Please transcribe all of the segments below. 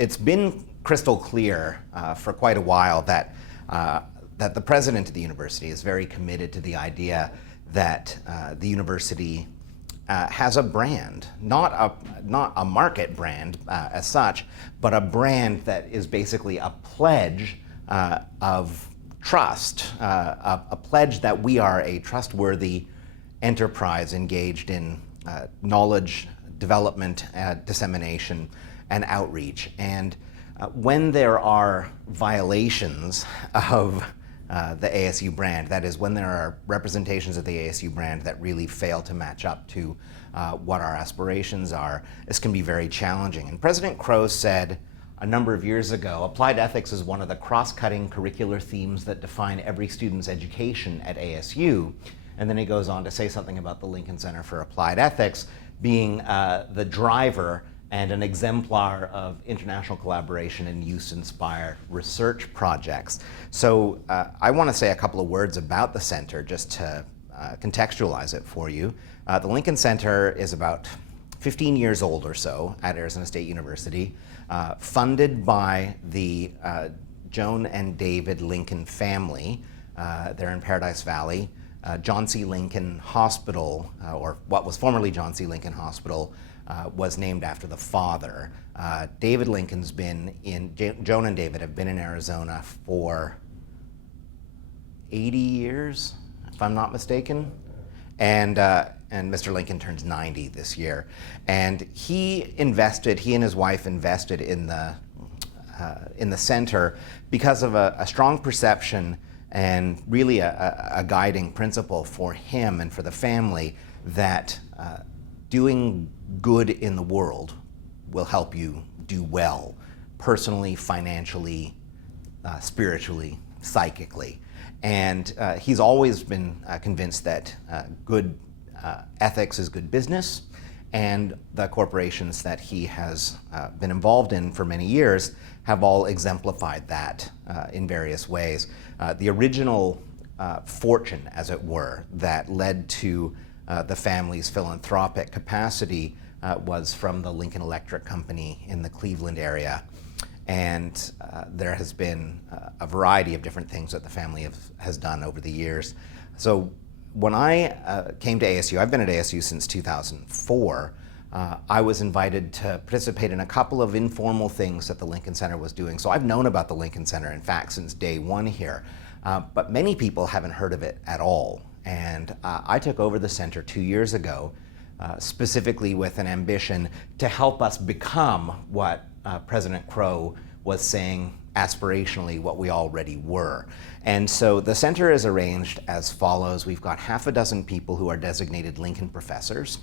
it's been crystal clear for quite a while that that the president of the university is very committed to the idea that the university has a brand, not a market brand as such, but a brand that is basically a pledge of trust, a pledge that we are a trustworthy enterprise engaged in knowledge development, dissemination, and outreach. And when there are violations of the ASU brand, that is, when there are representations of the ASU brand that really fail to match up to what our aspirations are, this can be very challenging. And President Crow said a number of years ago, applied ethics is one of the cross-cutting curricular themes that define every student's education at ASU. And then he goes on to say something about the Lincoln Center for Applied Ethics being the driver and an exemplar of international collaboration and use-inspired research projects. So I want to say a couple of words about the center just to contextualize it for you. The Lincoln Center is about 15 years old or so at Arizona State University, funded by the Joan and David Lincoln family. They're in Paradise Valley. John C. Lincoln Hospital, or what was formerly John C. Lincoln Hospital, was named after the father. David Lincoln's been in, Joan and David have been in Arizona for 80 years, if I'm not mistaken. And Mr. Lincoln turns 90 this year. And he and his wife invested in the center because of a strong perception and really a guiding principle for him and for the family that doing good in the world will help you do well, personally, financially, spiritually, psychically. And he's always been convinced that good ethics is good business, and the corporations that he has been involved in for many years have all exemplified that in various ways. The original fortune, as it were, that led to the family's philanthropic capacity was from the Lincoln Electric Company in the Cleveland area. And there has been a variety of different things that the family has done over the years. So when I came to ASU, I've been at ASU since 2004, I was invited to participate in a couple of informal things that the Lincoln Center was doing. So I've known about the Lincoln Center, in fact, since day one here. But many people haven't heard of it at all. And I took over the center 2 years ago, specifically with an ambition to help us become what President Crow was saying aspirationally what we already were. And so the center is arranged as follows. We've got half a dozen people who are designated Lincoln professors,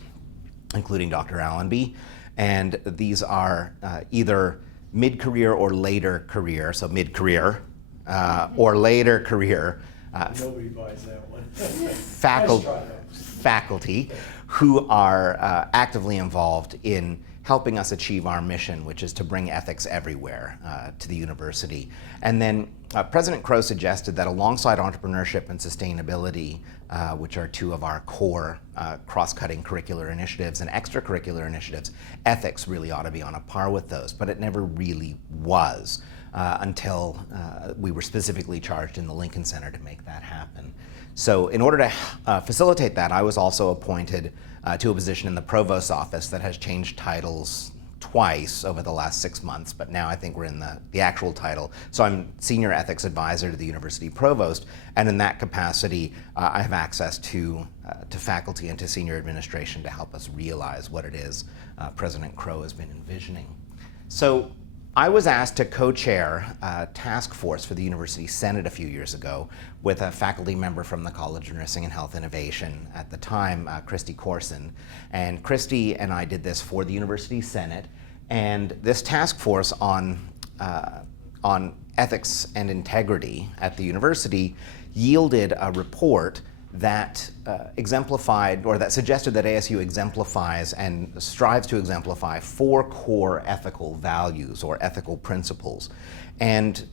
including Dr. Allenby, and these are either mid-career or later career, so mid-career or later career Nobody buys that one. faculty who are actively involved in helping us achieve our mission, which is to bring ethics everywhere to the university. And then President Crow suggested that alongside entrepreneurship and sustainability, which are two of our core cross-cutting curricular initiatives and extracurricular initiatives, ethics really ought to be on a par with those, but it never really was until we were specifically charged in the Lincoln Center to make that happen. So in order to facilitate that, I was also appointed to a position in the provost's office that has changed titles twice over the last 6 months, but now I think we're in the actual title. So I'm Senior Ethics Advisor to the University Provost, and in that capacity, I have access to faculty and to senior administration to help us realize what it is President Crow has been envisioning. So I was asked to co-chair a task force for the University Senate a few years ago with a faculty member from the College of Nursing and Health Innovation at the time, Christy Corson. And Christy and I did this for the University Senate. And this task force on ethics and integrity at the university yielded a report that exemplified, or that suggested that ASU exemplifies and strives to exemplify 4 core ethical values or ethical principles. And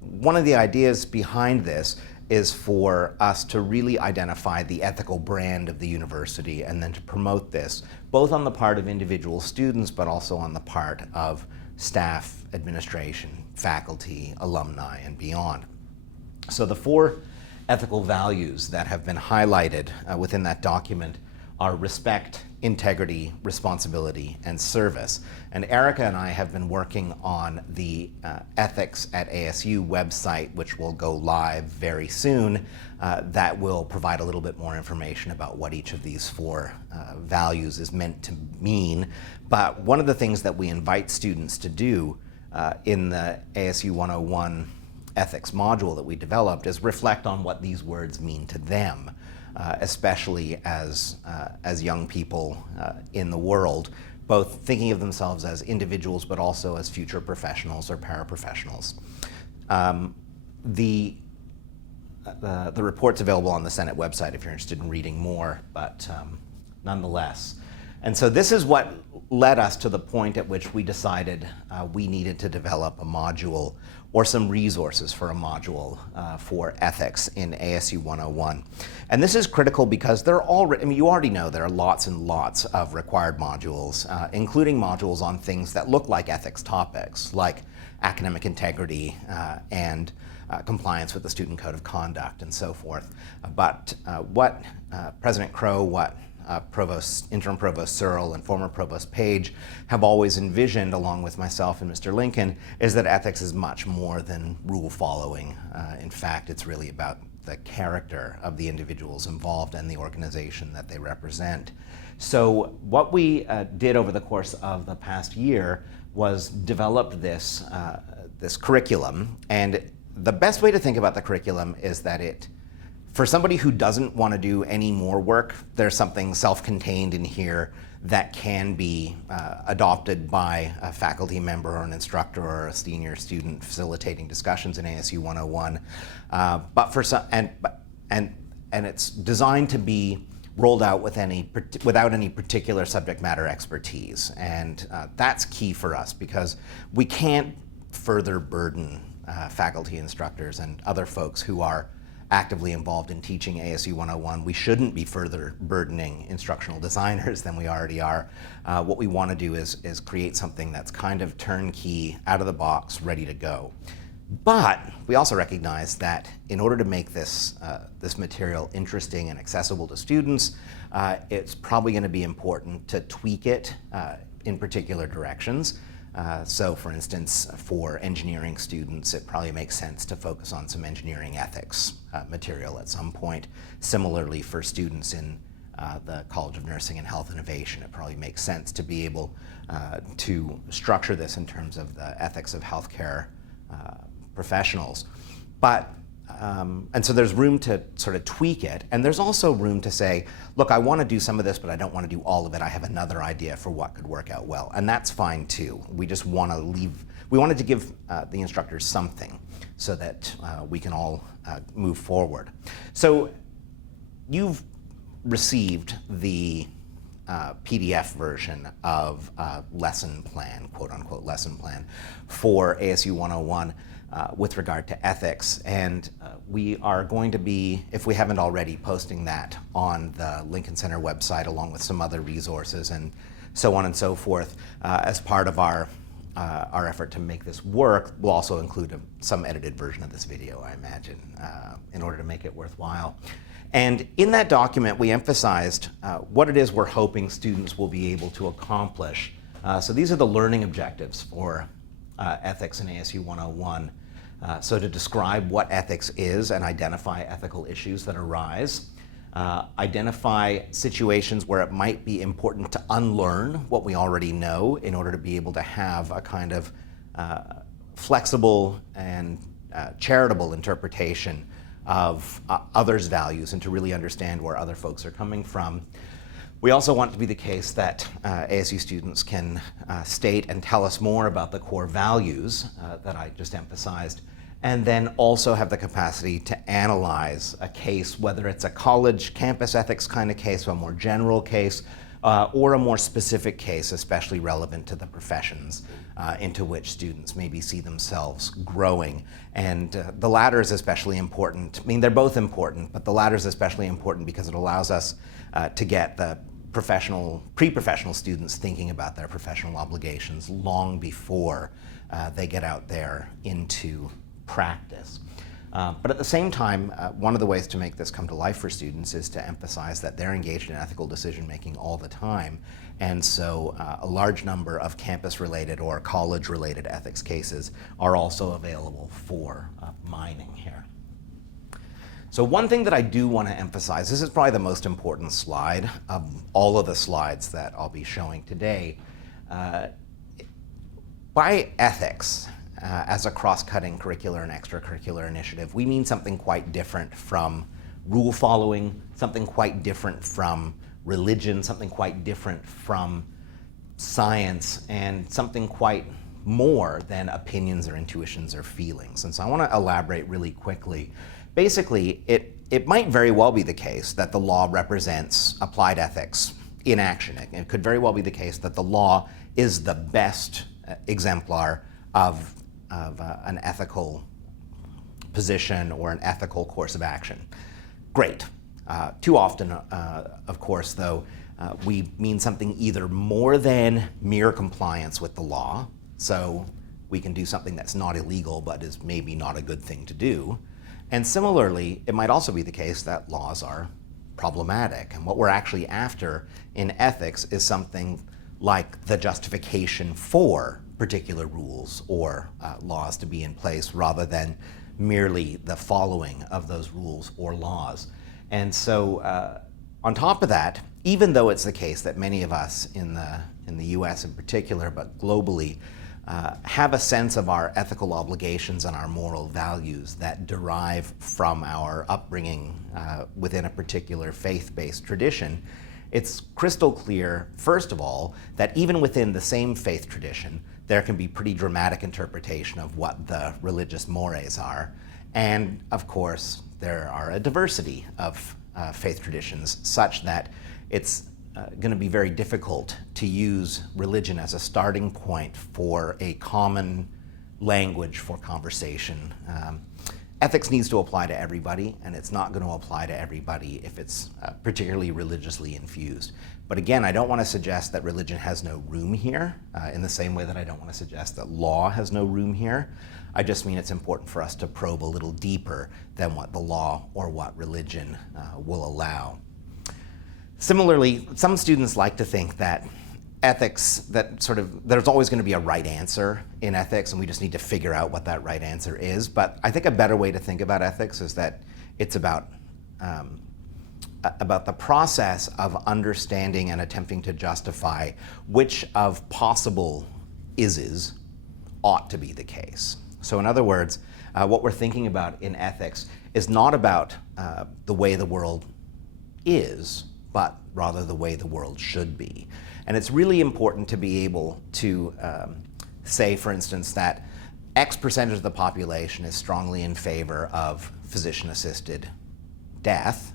one of the ideas behind this is for us to really identify the ethical brand of the university and then to promote this, both on the part of individual students, but also on the part of staff, administration, faculty, alumni, and beyond. So the 4 ethical values that have been highlighted within that document are respect, integrity, responsibility, and service. And Erica and I have been working on the Ethics at ASU website, which will go live very soon, that will provide a little bit more information about what each of these 4 values is meant to mean. But one of the things that we invite students to do in the ASU 101 ethics module that we developed is reflect on what these words mean to them. Especially as young people in the world, both thinking of themselves as individuals but also as future professionals or paraprofessionals. The report's available on the Senate website if you're interested in reading more, but nonetheless. And so this is what led us to the point at which we decided we needed to develop a module or some resources for a module for ethics in ASU 101. And this is critical because there are already, you already know there are lots and lots of required modules, including modules on things that look like ethics topics, like academic integrity and compliance with the Student Code of Conduct and so forth. But what President Crow, what Interim Provost Searle and former Provost Page have always envisioned, along with myself and Mr. Lincoln, is that ethics is much more than rule following. In fact, it's really about the character of the individuals involved and the organization that they represent. So what we did over the course of the past year was develop this, this curriculum. And the best way to think about the curriculum is that for somebody who doesn't want to do any more work, there's something self-contained in here that can be adopted by a faculty member or an instructor or a senior student facilitating discussions in ASU 101. But for some, and it's designed to be rolled out without any particular subject matter expertise. And that's key for us because we can't further burden faculty, instructors, and other folks who are actively involved in teaching ASU 101. We shouldn't be further burdening instructional designers than we already are. What we want to do is create something that's kind of turnkey, out of the box, ready to go. But we also recognize that in order to make this, this material interesting and accessible to students, it's probably going to be important to tweak it in particular directions. So for instance, for engineering students, it probably makes sense to focus on some engineering ethics material at some point. Similarly, for students in the College of Nursing and Health Innovation, it probably makes sense to be able to structure this in terms of the ethics of healthcare professionals. But and so there's room to sort of tweak it, and there's also room to say, look, I want to do some of this, but I don't want to do all of it. I have another idea for what could work out well, and that's fine too. We just want to we wanted to give the instructors something so that we can all move forward. So you've received the PDF version of lesson plan, quote unquote lesson plan, for ASU 101 with regard to ethics. And we are going to be, if we haven't already, posting that on the Lincoln Center website along with some other resources and so on and so forth as part of our effort to make this work. We'll also include some edited version of this video, I imagine, in order to make it worthwhile. And in that document, we emphasized what it is we're hoping students will be able to accomplish. So these are the learning objectives for ethics in ASU 101. So to describe what ethics is and identify ethical issues that arise. Identify situations where it might be important to unlearn what we already know in order to be able to have a kind of flexible and charitable interpretation of others' values and to really understand where other folks are coming from. We also want it to be the case that ASU students can state and tell us more about the core values that I just emphasized, and then also have the capacity to analyze a case, whether it's a college campus ethics kind of case, or a more general case, or a more specific case, especially relevant to the professions into which students maybe see themselves growing. And the latter is especially important. I mean, they're both important, but the latter is especially important because it allows us to get the pre-professional students thinking about their professional obligations long before they get out there into practice. But at the same time, one of the ways to make this come to life for students is to emphasize that they're engaged in ethical decision making all the time. And so a large number of campus-related or college-related ethics cases are also available for mining here. So one thing that I do want to emphasize, this is probably the most important slide of all of the slides that I'll be showing today. By ethics, as a cross-cutting curricular and extracurricular initiative, we mean something quite different from rule following, something quite different from religion, something quite different from science, and something quite more than opinions or intuitions or feelings. And so I want to elaborate really quickly. Basically, it might very well be the case that the law represents applied ethics in action. It could very well be the case that the law is the best exemplar of an ethical position or an ethical course of action. Great. Too often, of course, though, we mean something either more than mere compliance with the law, so we can do something that's not illegal but is maybe not a good thing to do. And similarly, it might also be the case that laws are problematic. And what we're actually after in ethics is something like the justification for particular rules or laws to be in place rather than merely the following of those rules or laws. And so on top of that, even though it's the case that many of us in the US in particular, but globally, have a sense of our ethical obligations and our moral values that derive from our upbringing within a particular faith-based tradition, it's crystal clear, first of all, that even within the same faith tradition, there can be pretty dramatic interpretation of what the religious mores are. And of course, there are a diversity of faith traditions such that it's going to be very difficult to use religion as a starting point for a common language for conversation. Ethics needs to apply to everybody, and it's not going to apply to everybody if it's particularly religiously infused. But again, I don't want to suggest that religion has no room here, in the same way that I don't want to suggest that law has no room here. I just mean it's important for us to probe a little deeper than what the law or what religion will allow. Similarly, some students like to think that ethics, there's always going to be a right answer in ethics, and we just need to figure out what that right answer is. But I think a better way to think about ethics is that it's about the process of understanding and attempting to justify which of possible ises ought to be the case. So in other words, what we're thinking about in ethics is not about the way the world is, but rather the way the world should be. And it's really important to be able to say, for instance, that X percentage of the population is strongly in favor of physician-assisted death,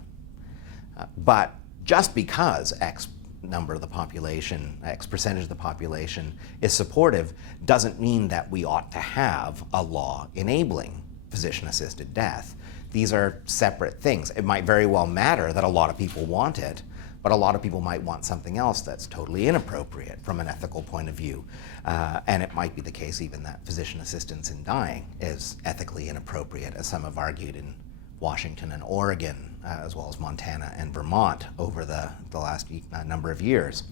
but just because X number of the population, X percentage of the population is supportive, doesn't mean that we ought to have a law enabling physician-assisted death. These are separate things. It might very well matter that a lot of people want it, but a lot of people might want something else that's totally inappropriate from an ethical point of view. And it might be the case even that physician assistance in dying is ethically inappropriate, as some have argued in Washington and Oregon, as well as Montana and Vermont over the last number of years.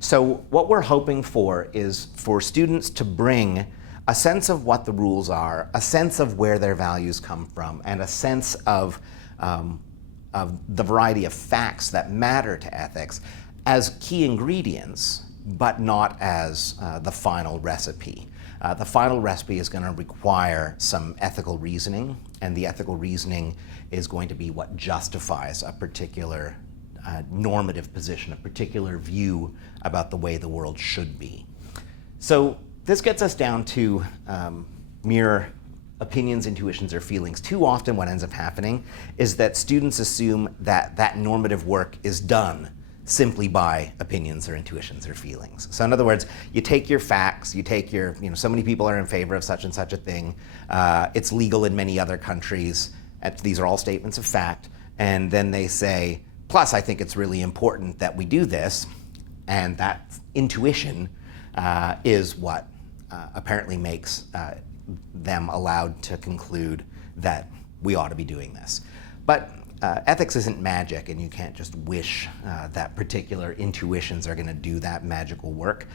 So what we're hoping for is for students to bring a sense of what the rules are, a sense of where their values come from, and a sense of the variety of facts that matter to ethics as key ingredients, but not as the final recipe. The final recipe is going to require some ethical reasoning, and the ethical reasoning is going to be what justifies a particular normative position, a particular view about the way the world should be. So this gets us down to mere opinions, intuitions, or feelings. Too often what ends up happening is that students assume that that normative work is done simply by opinions or intuitions or feelings. So in other words, you take your facts, you take your, so many people are in favor of such and such a thing, it's legal in many other countries, these are all statements of fact, and then they say, Plus, I think it's really important that we do this, and that intuition is what apparently makes them allowed to conclude that we ought to be doing this. But ethics isn't magic, and you can't just wish that particular intuitions are going to do that magical work.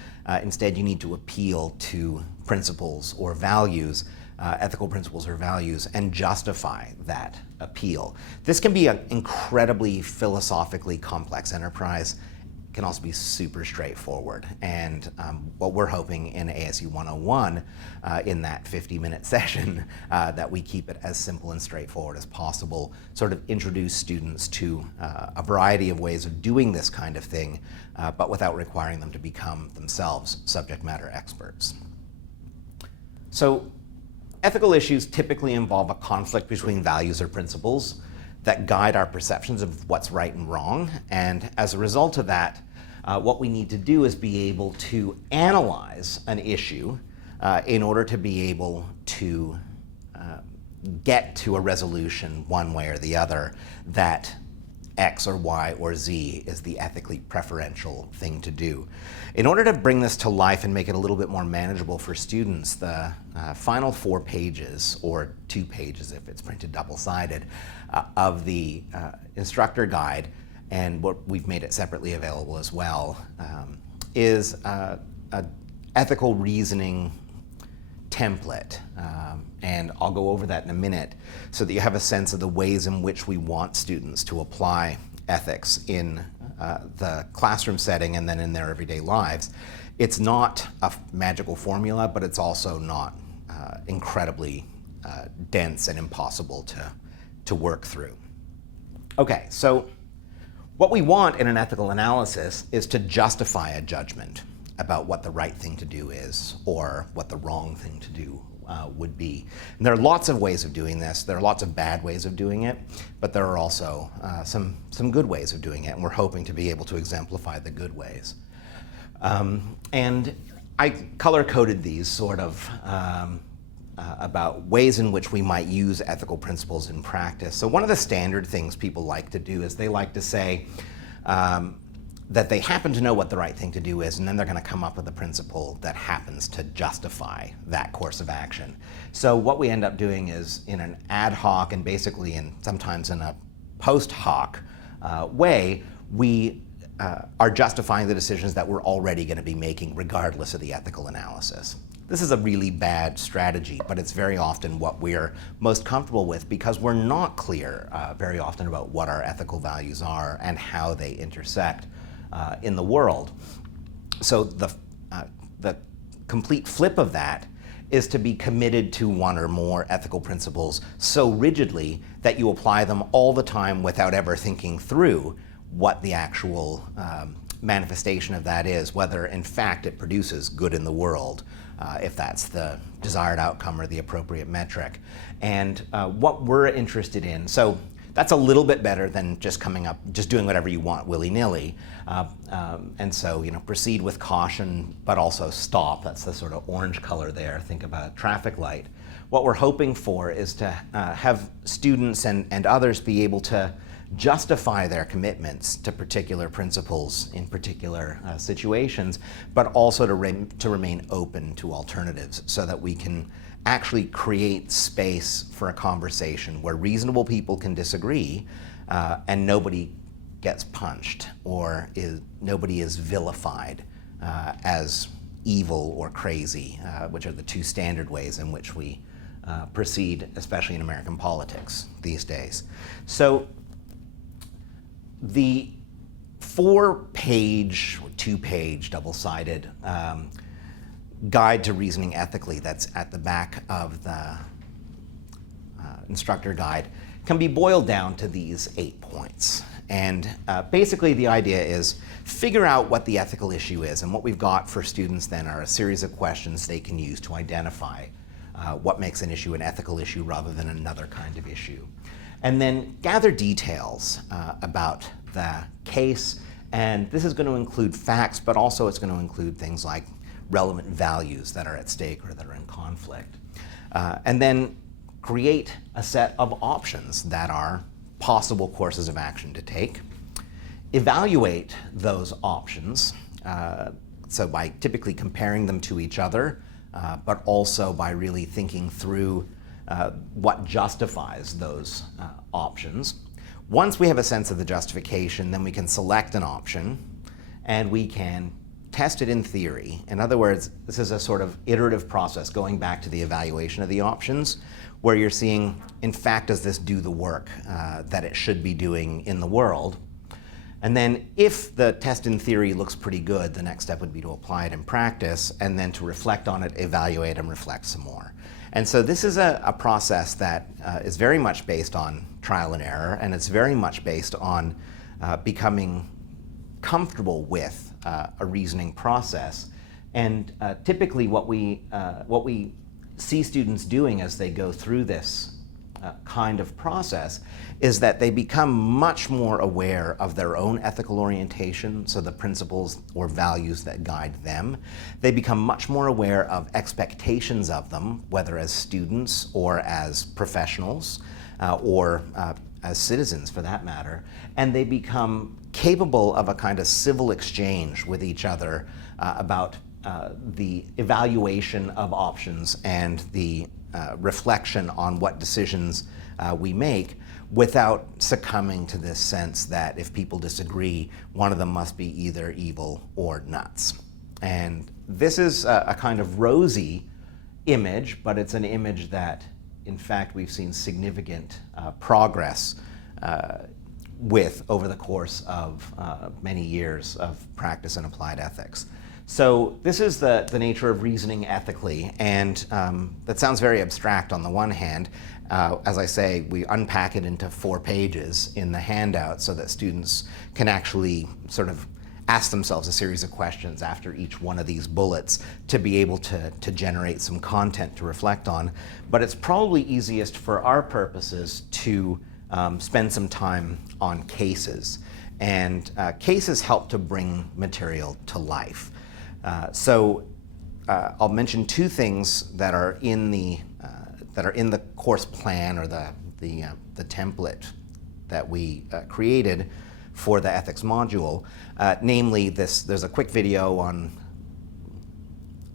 Instead, you need to appeal to principles or values, ethical principles or values, and justify that appeal. This can be an incredibly philosophically complex enterprise. It can also be super straightforward. And what we're hoping in ASU 101, in that 50-minute session, that we keep it as simple and straightforward as possible, sort of introduce students to a variety of ways of doing this kind of thing, but without requiring them to become themselves subject matter experts. So, ethical issues typically involve a conflict between values or principles that guide our perceptions of what's right and wrong. And as a result of that, what we need to do is be able to analyze an issue in order to be able to get to a resolution one way or the other that X or Y or Z is the ethically preferential thing to do. In order to bring this to life and make it a little bit more manageable for students, the final 4 pages, or 2 pages if it's printed double-sided, of the instructor guide, and what we've made it separately available as well, is an ethical reasoning template. And I'll go over that in a minute so that you have a sense of the ways in which we want students to apply ethics in the classroom setting and then in their everyday lives. It's not a magical formula, but it's also not incredibly dense and impossible to work through. Okay, so what we want in an ethical analysis is to justify a judgment about what the right thing to do is or what the wrong thing to do would be. And there are lots of ways of doing this. There are lots of bad ways of doing it, but there are also some good ways of doing it, and we're hoping to be able to exemplify the good ways. And I color-coded these sort of about ways in which we might use ethical principles in practice. So one of the standard things people like to do is they like to say that they happen to know what the right thing to do is, and then they're going to come up with a principle that happens to justify that course of action. So what we end up doing is, in an ad hoc and basically sometimes in a post hoc way, we are justifying the decisions that we're already going to be making regardless of the ethical analysis. This is a really bad strategy, but it's very often what we're most comfortable with because we're not clear very often about what our ethical values are and how they intersect in the world. So the complete flip of that is to be committed to one or more ethical principles so rigidly that you apply them all the time without ever thinking through what the actual manifestation of that is, whether in fact it produces good in the world, if that's the desired outcome or the appropriate metric. And what we're interested in, so that's a little bit better than just doing whatever you want willy-nilly. And so, proceed with caution, but also stop. That's the sort of orange color there. Think about a traffic light. What we're hoping for is to have students and others be able to justify their commitments to particular principles in particular situations, but also to remain open to alternatives so that we can actually create space for a conversation where reasonable people can disagree and nobody gets punched or nobody is vilified as evil or crazy, which are the 2 standard ways in which we proceed, especially in American politics these days. So the 4-page or 2-page double-sided guide to reasoning ethically that's at the back of the instructor guide can be boiled down to these 8 points. And basically the idea is figure out what the ethical issue is, and what we've got for students then are a series of questions they can use to identify what makes an issue an ethical issue rather than another kind of issue. And then gather details about the case, and this is going to include facts, but also it's going to include things like relevant values that are at stake or that are in conflict. And then create a set of options that are possible courses of action to take. evaluate those options, so by typically comparing them to each other, but also by really thinking through what justifies those options. Once we have a sense of the justification, then we can select an option and we can test it in theory. In other words, this is a sort of iterative process going back to the evaluation of the options, where you're seeing, in fact, does this do the work that it should be doing in the world? And then if the test in theory looks pretty good, the next step would be to apply it in practice and then to reflect on it, evaluate, and reflect some more. And so this is a process that is very much based on trial and error, and it's very much based on becoming comfortable with a reasoning process. And typically what we see students doing as they go through this kind of process is that they become much more aware of their own ethical orientation, so the principles or values that guide them. They become much more aware of expectations of them, whether as students or as professionals or as citizens for that matter, and they become capable of a kind of civil exchange with each other about the evaluation of options and the reflection on what decisions we make, without succumbing to this sense that if people disagree, one of them must be either evil or nuts. And this is a kind of rosy image, but it's an image that, in fact, we've seen significant progress with over the course of many years of practice in applied ethics. So this is the nature of reasoning ethically, and that sounds very abstract on the one hand. As I say, we unpack it into 4 pages in the handout so that students can actually sort of ask themselves a series of questions after each one of these bullets to be able to generate some content to reflect on. But it's probably easiest for our purposes to spend some time on cases. And cases help to bring material to life. So I'll mention 2 things that are in the course plan or the template that we created for the ethics module. Namely, there's a quick video on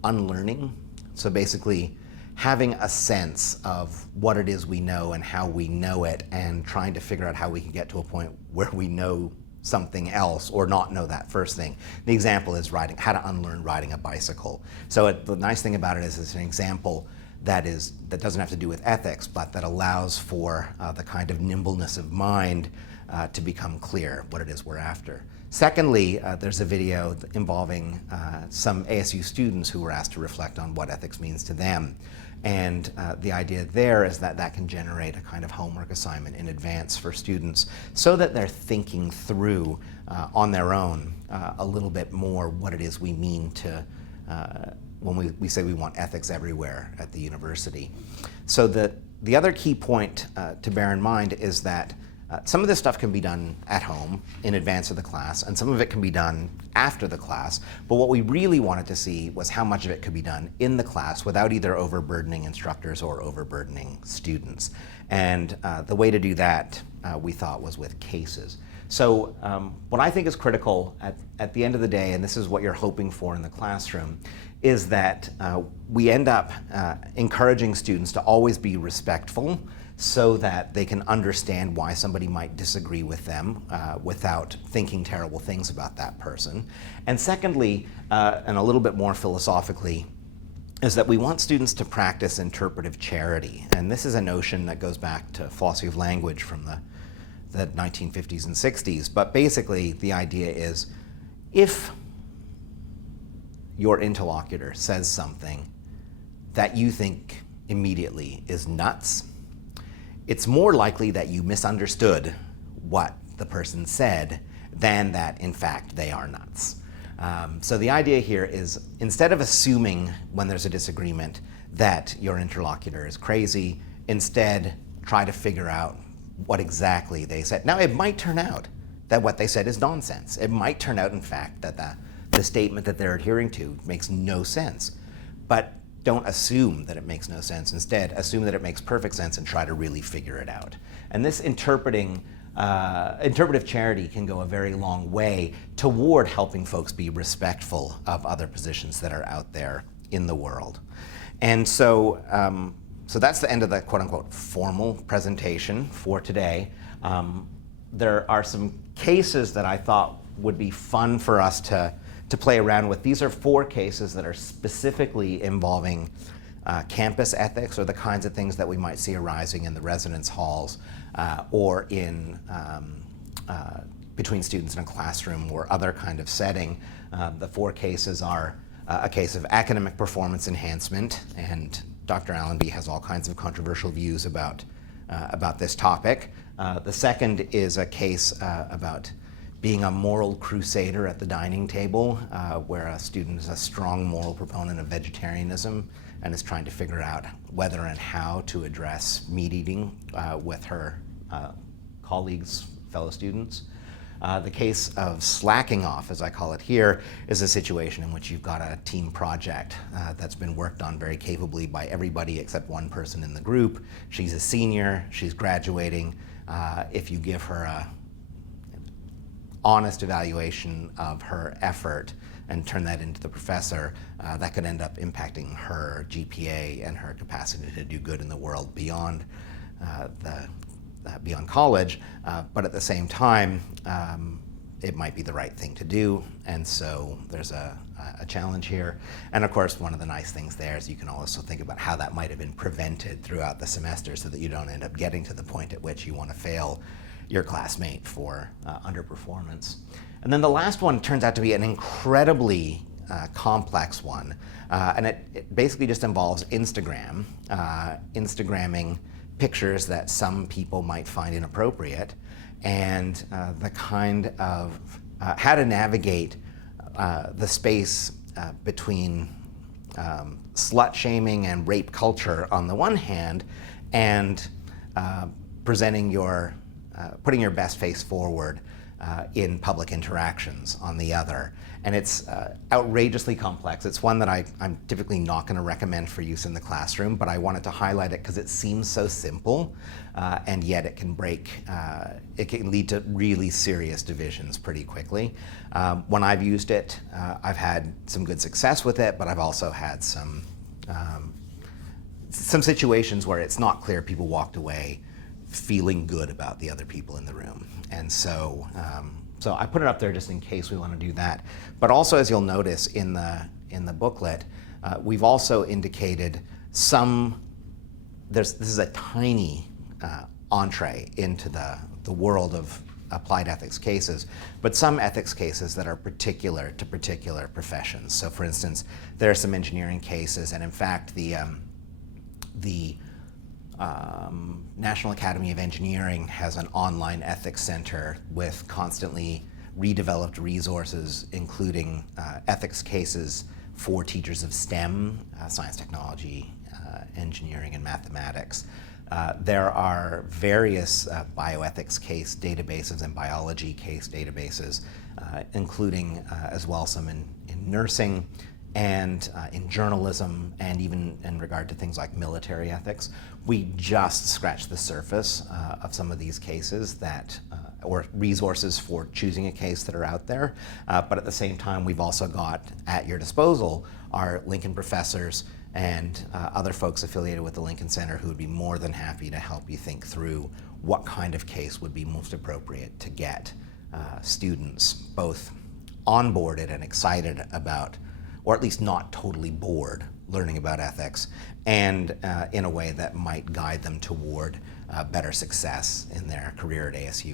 unlearning. So basically, having a sense of what it is we know and how we know it, and trying to figure out how we can get to a point where we know something else or not know that first thing. The example is how to unlearn riding a bicycle. So the nice thing about it is it's an example that doesn't have to do with ethics, but that allows for the kind of nimbleness of mind to become clear what it is we're after. Secondly, there's a video involving some ASU students who were asked to reflect on what ethics means to them. And the idea there is that that can generate a kind of homework assignment in advance for students so that they're thinking through on their own a little bit more what it is we mean to when we say we want ethics everywhere at the university. So the other key point to bear in mind is that some of this stuff can be done at home in advance of the class, and some of it can be done after the class. But what we really wanted to see was how much of it could be done in the class without either overburdening instructors or overburdening students. And the way to do that, we thought, was with cases. So what I think is critical at the end of the day, and this is what you're hoping for in the classroom, is that we end up encouraging students to always be respectful, so that they can understand why somebody might disagree with them without thinking terrible things about that person. And secondly, and a little bit more philosophically, is that we want students to practice interpretive charity. And this is a notion that goes back to philosophy of language from the 1950s and 60s. But basically, the idea is, if your interlocutor says something that you think immediately is nuts, it's more likely that you misunderstood what the person said than that, in fact, they are nuts. So the idea here is, instead of assuming when there's a disagreement that your interlocutor is crazy, instead try to figure out what exactly they said. Now, it might turn out that what they said is nonsense. It might turn out, in fact, that the statement that they're adhering to makes no sense. But don't assume that it makes no sense. Instead, assume that it makes perfect sense and try to really figure it out. And this interpreting interpretive charity can go a very long way toward helping folks be respectful of other positions that are out there in the world. And so, so that's the end of the quote-unquote formal presentation for today. There are some cases that I thought would be fun for us to play around with. These are 4 cases that are specifically involving campus ethics, or the kinds of things that we might see arising in the residence halls or in between students in a classroom or other kind of setting. The 4 cases are a case of academic performance enhancement, and Dr. Allenby has all kinds of controversial views about this topic. The second is a case about being a moral crusader at the dining table, where a student is a strong moral proponent of vegetarianism and is trying to figure out whether and how to address meat eating with her colleagues, fellow students. The case of slacking off, as I call it here, is a situation in which you've got a team project that's been worked on very capably by everybody except one person in the group. She's a senior, she's graduating. If you give her a honest evaluation of her effort and turn that into the professor, that could end up impacting her GPA and her capacity to do good in the world beyond beyond college, but at the same time, it might be the right thing to do, and so there's a challenge here. And of course, one of the nice things there is you can also think about how that might have been prevented throughout the semester so that you don't end up getting to the point at which you want to fail your classmate for underperformance. And then the last one turns out to be an incredibly complex one, and it basically just involves Instagram, Instagramming pictures that some people might find inappropriate, and the kind of how to navigate the space between slut shaming and rape culture on the one hand, and presenting your putting your best face forward in public interactions on the other. And it's outrageously complex. It's one that I'm typically not going to recommend for use in the classroom, but I wanted to highlight it because it seems so simple, and yet it can it can lead to really serious divisions pretty quickly. When I've used it, I've had some good success with it, but I've also had some situations where it's not clear people walked away feeling good about the other people in the room. And so, so I put it up there just in case we want to do that. But also, as you'll notice in the booklet, we've also indicated this is a tiny entree into the world of applied ethics cases, but some ethics cases that are particular to particular professions. So for instance, there are some engineering cases, and in fact, the National Academy of Engineering has an online ethics center with constantly redeveloped resources, including ethics cases for teachers of STEM, science, technology, engineering, and mathematics. There are various bioethics case databases and biology case databases, including as well some in nursing, and in journalism, and even in regard to things like military ethics. We just scratched the surface of some of these cases or resources for choosing a case that are out there. But at the same time, we've also got at your disposal our Lincoln professors and other folks affiliated with the Lincoln Center who would be more than happy to help you think through what kind of case would be most appropriate to get students both onboarded and excited about, or at least not totally bored, learning about ethics, and in a way that might guide them toward better success in their career at ASU.